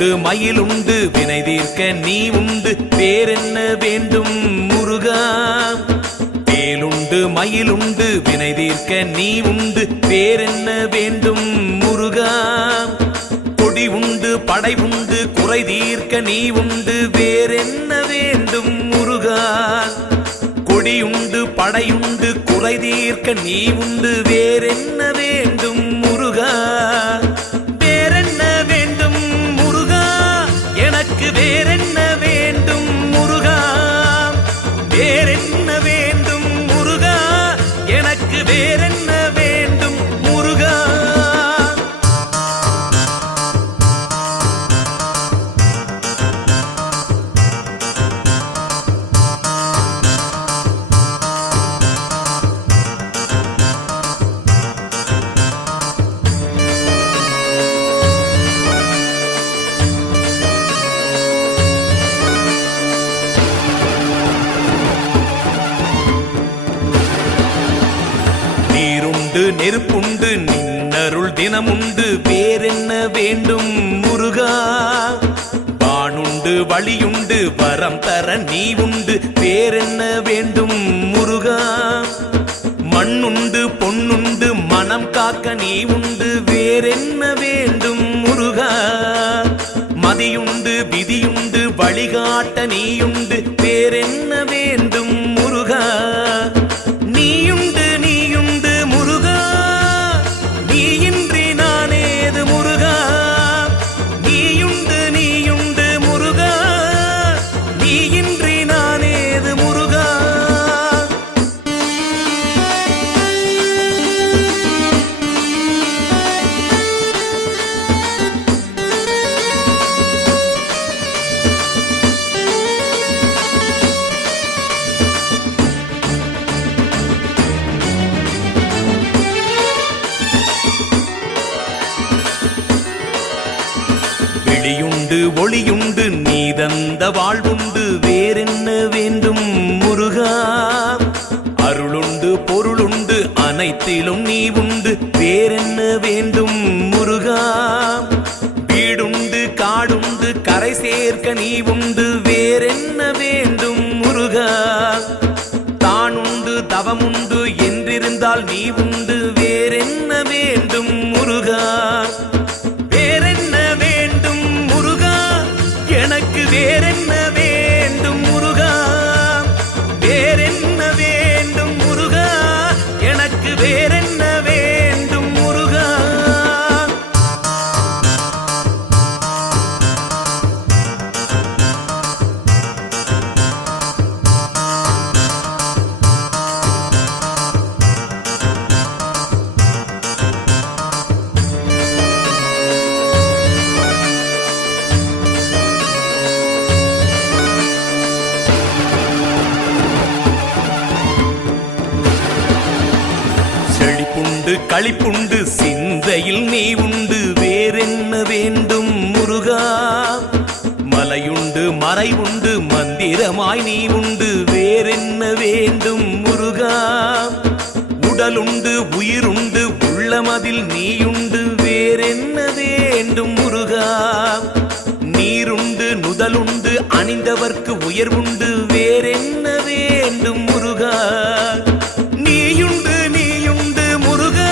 வேலுண்டு மயிலுண்டு வினை தீர்க்க நீ உண்டு வேறென்ன வேண்டும் முருகா. வேலுண்டு மயிலுண்டு வினை தீர்க்க நீ உண்டு வேறென்ன வேண்டும் முருகா. கொடி உண்டு படை உண்டு குறை தீர்க்க நீ உண்டு வேறென்ன வேண்டும் முருகா. கொடியுண்டு படையுண்டு குறை தீர்க்க நீ உண்டு வேறென்ன வேண்டும் முருகா. வேறென்ன வேண்டும் முருகா, எனக்கு வேறென்ன வேண்டும் முருகா. வேறென்ன வேண்டும் முருகா, எனக்கு வேறென்ன வேண்டும் முருகா. நெருப்புண்டு நின்னருள் தினமுண்டு வேறென்ன வேண்டும் முருகா. வானுண்டு வழியுண்டு வரம் தர நீ உண்டு வேறென்ன வேண்டும் முருகா. மண்ணுண்டு பொன்னுண்டு மனம் காக்க நீ உண்டு வேறென்ன வேண்டும் முருகா. மதியுண்டு விதியுண்டு வழிகாட்ட நீயுண்டு வேறென்ன வேண்டும் முருகா. நீயுண்டு நீயுண்டு முருகா, நீயின்றி நானேது முருகா. நீயுண்டு நீயுண்டு முருகா, நீயின்றி நானேது முருகா. வெளியுண்டு ஒளியுண்டு நீ தந்த வாழ்வுண்டு வேறென்ன வேண்டும் முருகா. அருளுண்டு பொருளுண்டு அனைத்திலும் நீ உண்டு வேறென்ன வேண்டும் முருகா. வீடுண்டு காடுண்டு கரை சேர்க்க நீ உண்டு வேறென்ன வேண்டும் முருகா. தானுண்டு தவமுண்டு என்றிருந்தால் நீ உண்டு வேறென்ன வேண்டும் முருகா. எனக்கு வேறென்ன வேண்டும் முருகா. வேறென்ன வேண்டும் முருகா, எனக்கு வேறென்ன வேண்டும் முருகா. களிப்புண்டு சிந்தையில் நீ உண்டு வேறென்ன வேண்டும் முருகா. மலையுண்டு மறை உண்டு மந்திரமாய் நீ உண்டு வேறென்ன வேண்டும் முருகா. உடலுண்டு உயிருண்டு உள்ளமதில் நீயுண்டு வேறென்ன வேண்டும் முருகா. நீருண்டு நுதலுண்டு அணிந்தவர்க்கு உயர்வுண்டு வேறென்ன வேண்டும் முருகா. நீயுண்டு நீயுண்டு முருகா,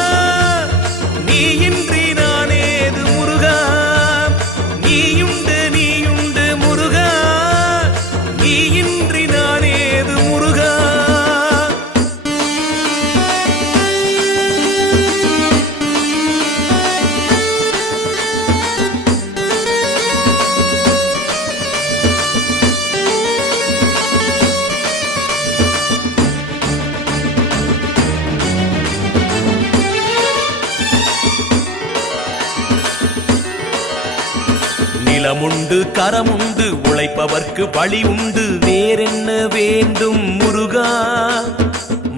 நீயின்றி நானேது முருகா. நீயுண்டு நீயுண்டு முருகா, நீயின்றி நானேது முருகா. நிலமுண்டு கரமுண்டு உழைப்பவர்க்கு வழி உண்டு வேறென்ன வேண்டும் முருகா.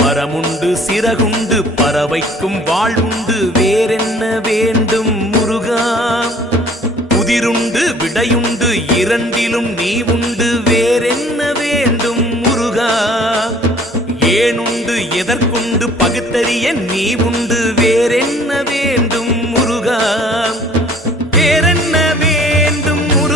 மரமுண்டு சிறகுண்டு பறவைக்கும் வாழ்வுண்டு வேறென்ன வேண்டும் முருகா. புதிருண்டு விடையுண்டு இரண்டிலும் நீ உண்டு வேறென்ன வேண்டும் முருகா. ஏனுண்டு எதற்குண்டு பகுத்தறிய நீ உண்டு வேறென்ன வேண்டும் முருகா. வேறென்ன வேண்டும் முருகா.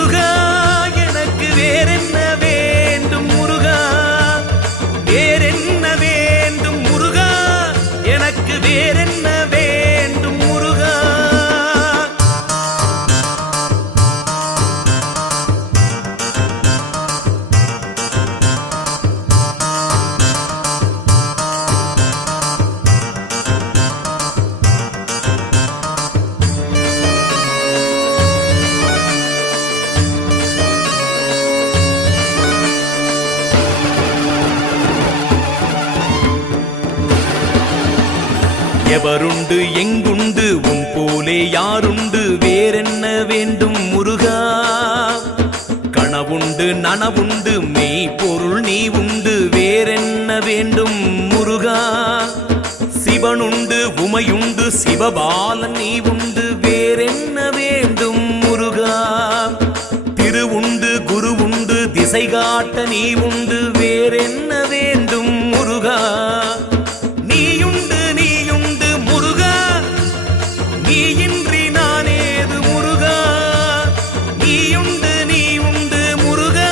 எவருண்டு எங்குண்டு உன் போலே யாருண்டு வேறென்ன வேண்டும் முருகா கனவுண்டு நனவுண்டு மெய்ப்பொருள் நீ உண்டு வேறென்ன வேண்டும் முருகா சிவனுண்டு உமையுண்டு சிவபாலன் நீ உண்டு வேறென்ன வேண்டும் முருகா திருவுண்டு குருவுண்டு திசை காட்ட நீ உண்டு வேறென்ன வேண்டும் முருகா நீயுண்டு நீயுண்டு முருகா நீயின்றி நானேது முருகா நீயுண்டு நீ உண்டு முருகா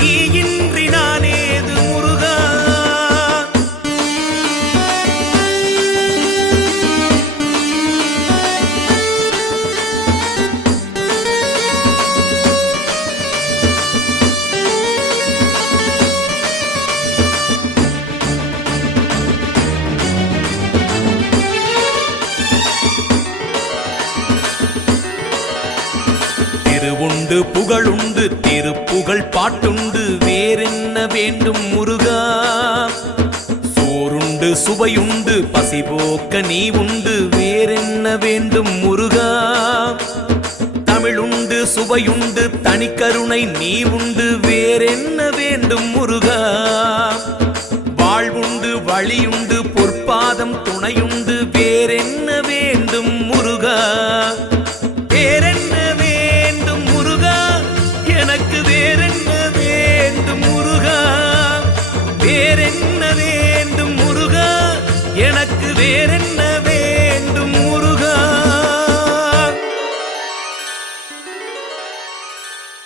நீயின்றி நானேது முருகா திருவுண்டு புகழுண்டு திருப்புகழ் பாட்டுண்டு வேறென்ன வேண்டும் முருகா சோறுண்டு சுவையுண்டு பசி போக்க நீ உண்டு வேறென்ன வேண்டும் முருகா தமிழுண்டு சுவையுண்டு தனிக்கருணை நீ உண்டு வேறென்ன வேண்டும் முருகா வாழ்வுண்டு வழியுண்டு